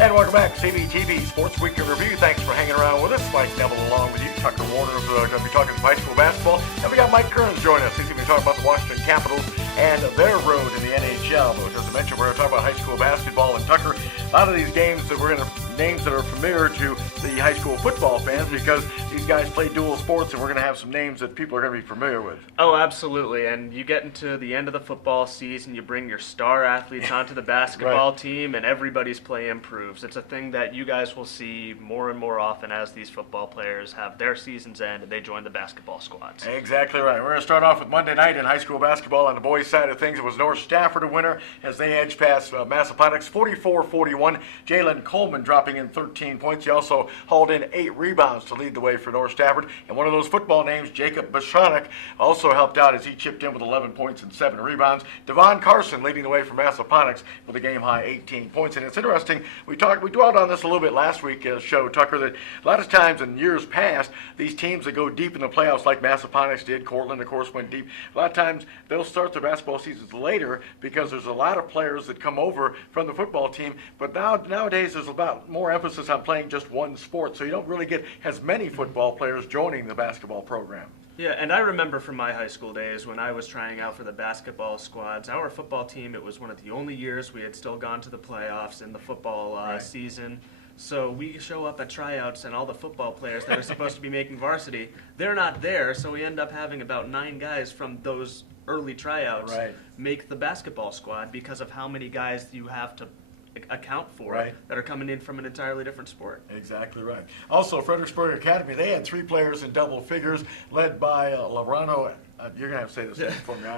And welcome back, CBTV Sports Week in Review. Thanks for hanging around with us. Mike Neville along with you. Tucker Warner is going to be talking some high school basketball. And we got Mike Kearns joining us. He's going to be talking about the Washington Capitals and their road in the NHL. But as I mentioned, we're going to talk about high school basketball. And Tucker, a lot of these games that we're going to names that are familiar to the high school football fans because these guys play dual sports, and we're going to have some names that people are going to be familiar with. Oh, absolutely. And you get into the end of the football season, you bring your star athletes onto the basketball team, and everybody's play improves. It's a thing that you guys will see more and more often as these football players have their seasons end and they join the basketball squads. Exactly right. We're going to start off with Monday night in high school basketball. On the boys' side of things, it was North Stafford a winner as they edged past Massaponax 44-41. Jalen Coleman dropping in 13 points. He also hauled in 8 rebounds to lead the way for North Stafford. And one of those football names, Jacob Bishonik, also helped out as he chipped in with 11 points and 7 rebounds. Devon Carson leading the way for Massaponax with a game-high 18 points. And it's interesting, we dwelled on this a little bit last week show, Tucker, that a lot of times in years past, these teams that go deep in the playoffs like Massaponax did, Cortland, of course, went deep, a lot of times they'll start their basketball seasons later because there's a lot of players that come over from the football team. But nowadays there's about more emphasis on playing just one sport, so you don't really get as many football players joining the basketball program. Yeah, and I remember from my high school days when I was trying out for the basketball squads, our football team, it was one of the only years we had still gone to the playoffs in the football season. So we show up at tryouts, and all the football players that are supposed to be making varsity, they're not there, so we end up having about 9 guys from those early tryouts make the basketball squad because of how many guys you have to account for that are coming in from an entirely different sport. Exactly right. Also, Fredericksburg Academy, they had 3 players in double figures, led by Labrano. You're going to have to say this for me.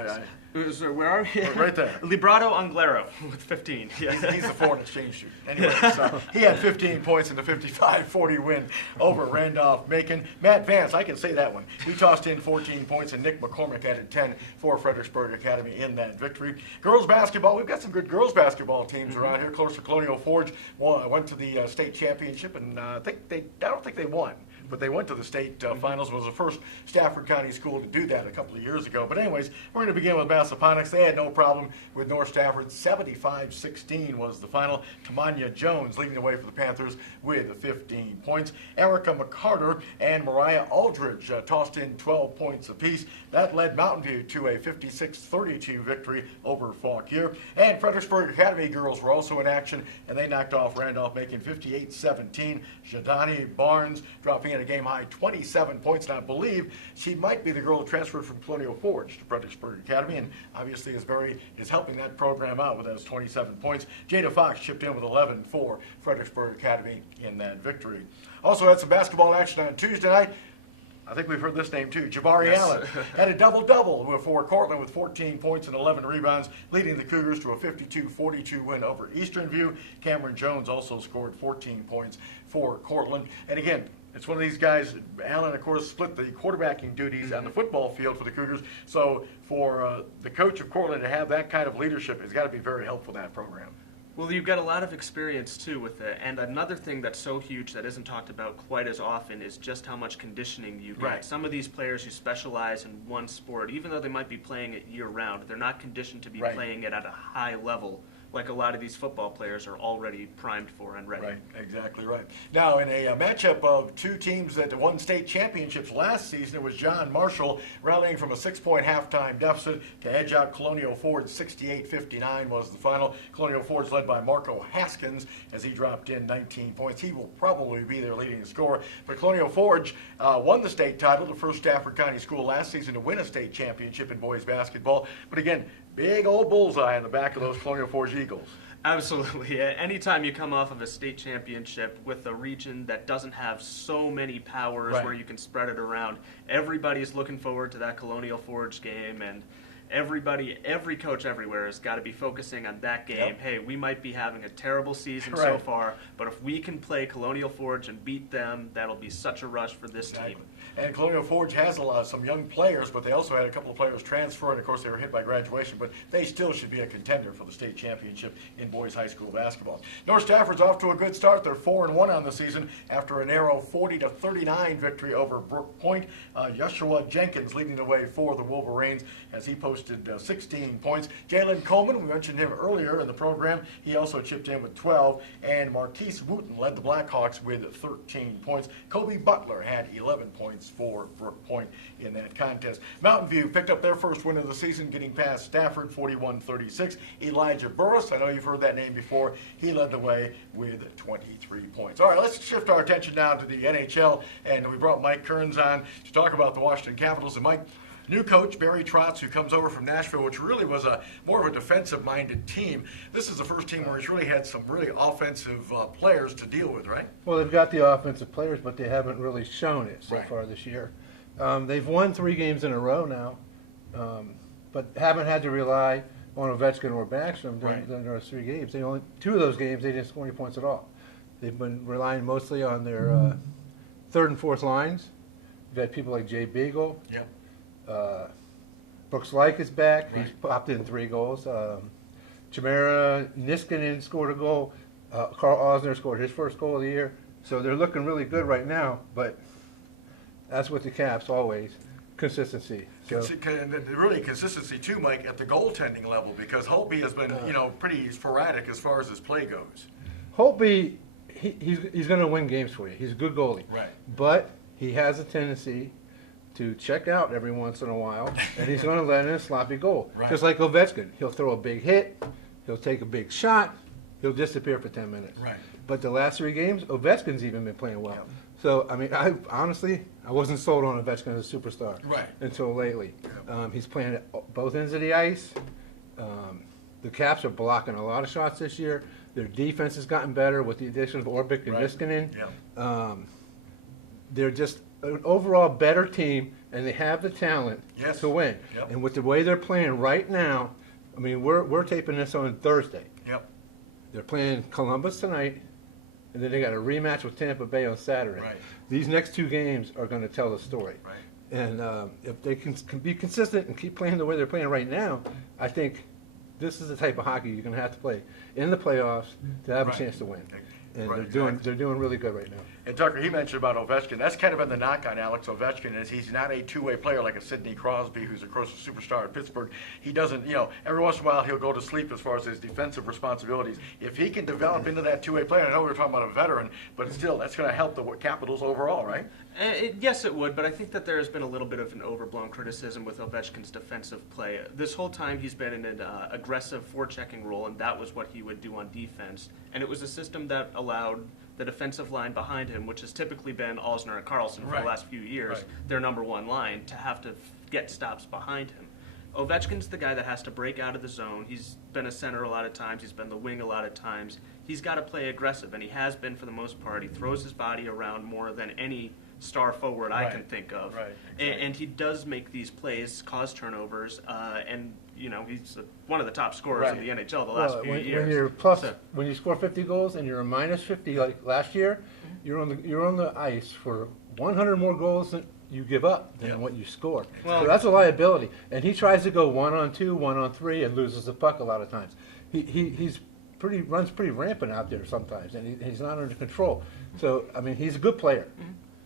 So where are we? Right there. Librado Anglero with 15. He's a foreign exchange student. Anyway, so he had 15 points in the 55-40 win over Randolph-Macon. Matt Vance, I can say that one. He tossed in 14 points, and Nick McCormick added 10 for Fredericksburg Academy in that victory. Girls basketball, we've got some good girls basketball teams around here. Close to Colonial Forge went to the state championship, and I don't think they won. But they went to the state finals. It was the first Stafford County school to do that a couple of years ago. But anyways, we're going to begin with Massaponax. They had no problem with North Stafford. 75-16 was the final. Tamanya Jones leading the way for the Panthers with 15 points. Erica McCarter and Mariah Aldridge tossed in 12 points apiece. That led Mountain View to a 56-32 victory over Fauquier. And Fredericksburg Academy girls were also in action, and they knocked off Randolph-Macon 58-17. Jadani Barnes dropping in a game-high 27 points, and I believe she might be the girl who transferred from Colonial Forge to Fredericksburg Academy, and obviously is helping that program out with those 27 points. Jada Fox chipped in with 11 for Fredericksburg Academy in that victory. Also had some basketball action on Tuesday night. I think we've heard this name too. Jabari Allen had a double-double for Cortland with 14 points and 11 rebounds, leading the Cougars to a 52-42 win over Eastern View. Cameron Jones also scored 14 points for Cortland. And again, it's one of these guys, Allen, of course, split the quarterbacking duties on the football field for the Cougars. So for the coach of Cortland to have that kind of leadership has got to be very helpful to that program. Well, you've got a lot of experience, too, with it. And another thing that's so huge that isn't talked about quite as often is just how much conditioning you get. Some of these players who specialize in one sport, even though they might be playing it year-round, they're not conditioned to be playing it at a high level like a lot of these football players are already primed for and ready. Right, exactly right. Now, in a matchup of 2 teams that won state championships last season, it was John Marshall rallying from a 6-point halftime deficit to edge out Colonial Forge. 68-59 was the final. Colonial Forge led by Marco Haskins as he dropped in 19 points. He will probably be their leading scorer. But Colonial Forge won the state title, the first Stafford County school last season to win a state championship in boys basketball. But again, big old bullseye on the back of those Colonial Forge Eagles. Absolutely. Anytime you come off of a state championship with a region that doesn't have so many powers where you can spread it around, everybody's looking forward to that Colonial Forge game, and every coach everywhere has got to be focusing on that game. Hey, we might be having a terrible season so far, but if we can play Colonial Forge and beat them, that'll be such a rush for this team. And Colonial Forge has some young players, but they also had a couple of players transfer, and of course they were hit by graduation, but they still should be a contender for the state championship in boys high school basketball. North Stafford's off to a good start. They're 4-1 on the season after a narrow 40-39 victory over Brook Point. Joshua Jenkins leading the way for the Wolverines as he posted 16 points. Jalen Coleman, we mentioned him earlier in the program, he also chipped in with 12, and Marquise Wooten led the Blackhawks with 13 points. Kobe Butler had 11 points for Brook Point in that contest. Mountain View picked up their first win of the season, getting past Stafford 41-36. Elijah Burris, I know you've heard that name before, he led the way with 23 points. All right, let's shift our attention now to the NHL, and we brought Mike Kearns on to talk about the Washington Capitals. And Mike, new coach Barry Trotz, who comes over from Nashville, which really was more of a defensive-minded team. This is the first team where he's really had some really offensive players to deal with, right? Well, they've got the offensive players, but they haven't really shown it so Right. far this year. They've won 3 games in a row now, but haven't had to rely on Ovechkin or Backstrom during those 3 games. 2 of those games, they didn't score any points at all. They've been relying mostly on their third and fourth lines. You've had people like Jay Beagle. Yep. Brooks Laich is back. Right. He's popped in 3 goals. Chimera Niskanen scored a goal. Carl Osner scored his first goal of the year. So they're looking really good right now, but that's with the Caps always, consistency. So, Really consistency too, Mike, at the goaltending level, because Holtby has been, pretty sporadic as far as his play goes. Holtby, he's going to win games for you. He's a good goalie. Right. But he has a tendency to check out every once in a while, and he's going to let in a sloppy goal. Right. Just like Ovechkin. He'll throw a big hit, he'll take a big shot, he'll disappear for 10 minutes. Right. But the last 3 games, Ovechkin's even been playing well. Yep. So, I mean, I wasn't sold on Ovechkin as a superstar Right. until lately. Yep. He's playing at both ends of the ice. The Caps are blocking a lot of shots this year. Their defense has gotten better with the addition of Orbic and Right. Niskanen. Yep. They're just an overall better team, and they have the talent Yes. to win. Yep. And with the way they're playing right now, I mean, we're taping this on Thursday. Yep. They're playing Columbus tonight, and then they got a rematch with Tampa Bay on Saturday. Right. These next 2 games are going to tell the story. Right. And if they can be consistent and keep playing the way they're playing right now, I think this is the type of hockey you're going to have to play in the playoffs to have Right. a chance to win. And Right, they're doing really good right now. And Tucker, he mentioned about Ovechkin. That's kind of been the knock on Alex Ovechkin, is he's not a two-way player like a Sidney Crosby, who's of course a superstar at Pittsburgh. He doesn't, every once in a while he'll go to sleep as far as his defensive responsibilities. If he can develop into that two-way player, I know we were talking about a veteran, but still, that's going to help the Capitals overall, right? Yes, it would, but I think that there has been a little bit of an overblown criticism with Ovechkin's defensive play. This whole time he's been in an aggressive forechecking role, and that was what he would do on defense. And it was a system that allowed the defensive line behind him, which has typically been Osner and Carlson for Right. the last few years, Right. their number 1 line, to have to get stops behind him. Ovechkin's the guy that has to break out of the zone. He's been a center a lot of times. He's been the wing a lot of times. He's got to play aggressive, and he has been for the most part. He throws his body around more than any star forward I Right. can think of. Right, And, exactly. and he does make these plays, cause turnovers, and he's one of the top scorers Right. in the NHL the last Well, few when years. you're plus, So- when you score 50 goals and you're a minus 50 like last year, Mm-hmm. you're on the ice for 100 more goals than you give up than Yeah. what you score. Well- So that's a liability. And he tries to go 1-on-2, 1-on-3, and loses the puck a lot of times. He's runs pretty rampant out there sometimes, and he's not under control. So I mean, he's a good player,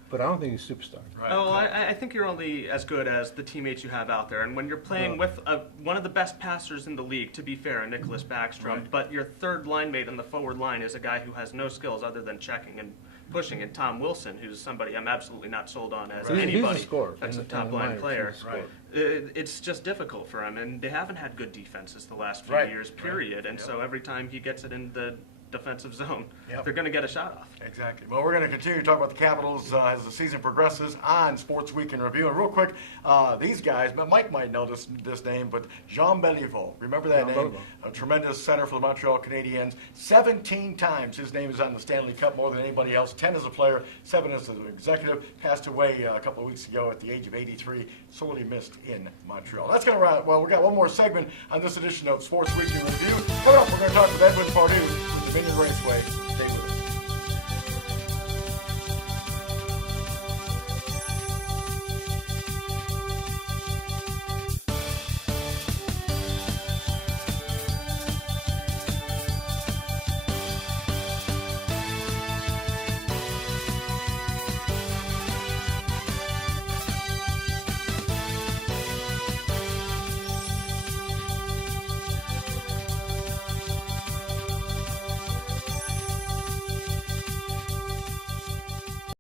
but I don't think he's a superstar. Right. Oh, I think you're only as good as the teammates you have out there. And when you're playing with one of the best passers in the league, to be fair, Nicholas Backstrom, Right. but your third line mate on the forward line is a guy who has no skills other than checking and pushing, and Tom Wilson, who's somebody I'm absolutely not sold on as Right. He's anybody a scorer. that's a in the top line minors, player. he's a scorer. Right. It's just difficult for him, and they haven't had good defenses the last few Right. years, Right. period. And Yep. so every time he gets it in the defensive zone, Yep. they're going to get a shot off. Exactly. Well, we're going to continue to talk about the Capitals as the season progresses on Sports Week in Review. And real quick, these guys, Mike might know this name, but Jean Beliveau. Remember that Jean name? Beliveau. A tremendous center for the Montreal Canadiens. 17 times his name is on the Stanley Cup, more than anybody else. 10 as a player, 7 as an executive. Passed away a couple of weeks ago at the age of 83. Sorely missed in Montreal. That's going to round. Well, we got one more segment on this edition of Sports Week in Review. Coming up, we're going to talk with Edwin Pardue with Dominion Raceway. Stay with us.